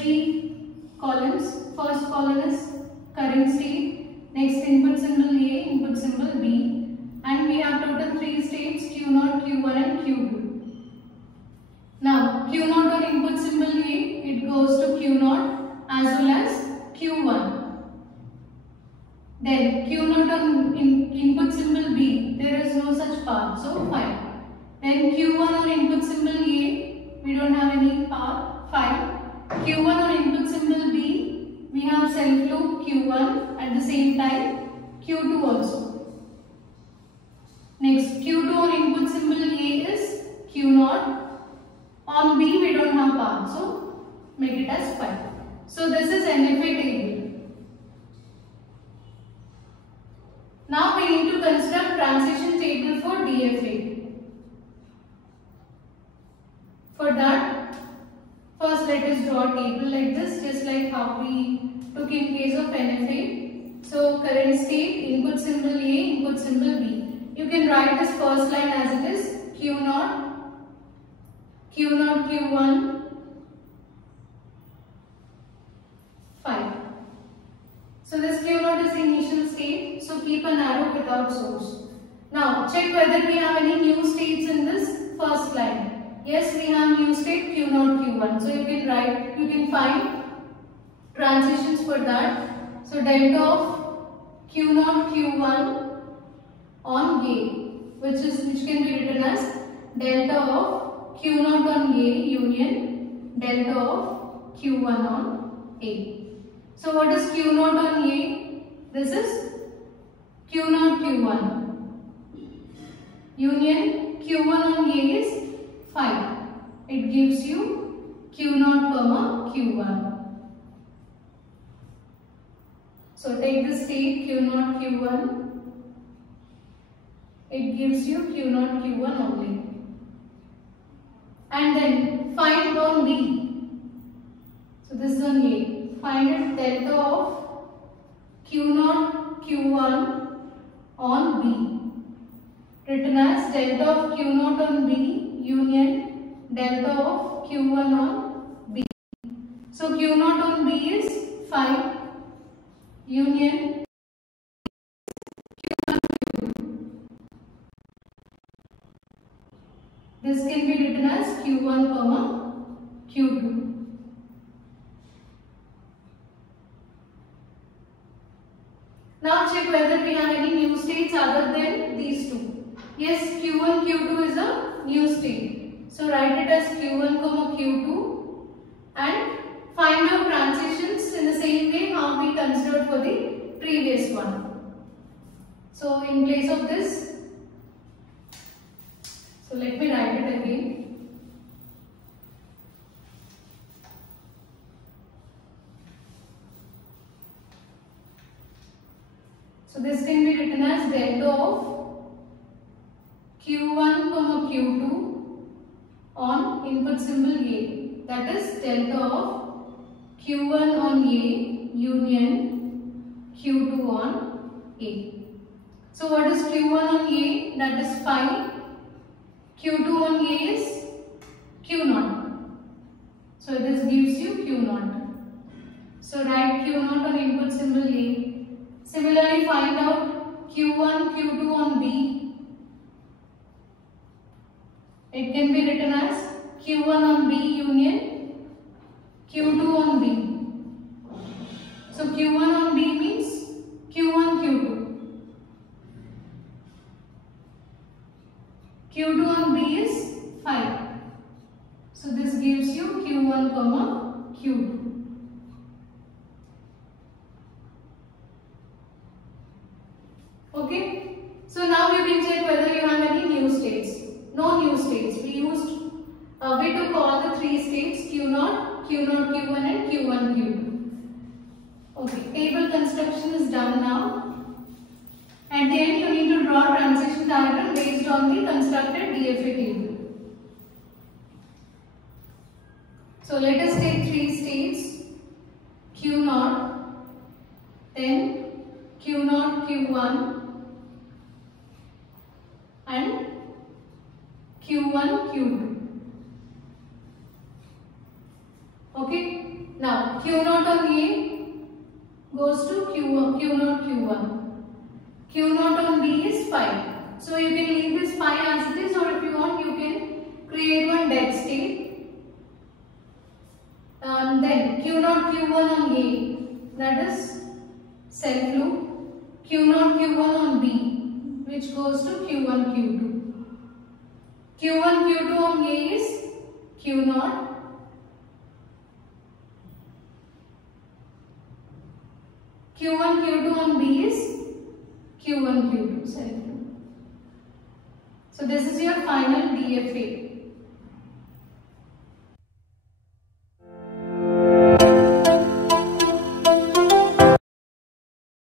three columns. First column is current state, next input symbol A, input symbol B, and we have total three states Q0, Q1 and Q2. Now Q0 on input symbol A, it goes to Q0 as well as Q1. Then Q0 on input symbol B, there is no such path, so 5. Then Q1 on input symbol A, we don't have any path, 5. Q1 on input symbol B, we have self loop Q1 at the same time Q2 also. Next Q2 on input symbol A is Q0. On B we don't have path, so make it as 5. So this is NFA table. Now we need to construct transition table for DFA. For that, first let us draw a table like this, just like how we took in case of NFA. So current state, input symbol A, input symbol B. You can write this first line as it is Q0, Q0, Q1, 5. So this Q0 is the initial state, so keep an arrow without source. Now check whether we have any new states in this first line. Yes, we have new state Q0, Q1. So you can find transitions for that. So delta of Q0, Q1 on A, which can be written as delta of Q0 on A union delta of Q1 on A. So what is Q0 on A? This is Q0, Q1 union Q1 on A is 5. It gives you Q0, Q1. So take the state Q0, Q1. It gives you Q0, Q1 only. And then find on B. So this is on A. Find delta of Q0, Q1 on B. Written as delta of Q0 on B union delta of Q1 on B. So Q0 on B is 5 union Q1 Q2. This can be written as Q1, Q2. Now check whether we have any new states other than these two. Yes, Q1, Q2 is a new state. So write it as Q1, Q2 and find out transitions in the same way how we considered for the previous one. So in place of this, so let me write it again. So this can be written as delta of Q1, Q2 on input symbol A. That is delta of Q1 on A union Q2 on A. So what is Q1 on A? That is 5. Q2 on A is Q0. So this gives you Q0. So write Q0 on input symbol A. Similarly find out Q1, Q2 on B. It can be written as Q1 on B union Q2 on B. So Q1 on B means Q1, Q2. Q2 on B is 5. So this gives you Q1, Q2. Okay. So now you can check whether you have any new states. No new states. We took all the three states Q0, Q0, Q1 and Q1, Q2. Okay. Table construction is done now. At the end you need to draw transition diagram based on the constructed DFA table. So let us take three states Q0, then Q0, Q1 and Q1, Q2. Okay. Now Q0 on A goes to Q0 Q1. Q0 on B is pi. So you can leave this pi as it is, or if you want you can create one dead state. Then Q0 Q1 on A, that is self loop. Q0 Q1 on B, which goes to Q1 Q2. Q1 Q2 on A is Q0. Q1 Q2 on B is Q1 Q2 self loop. So this is your final DFA.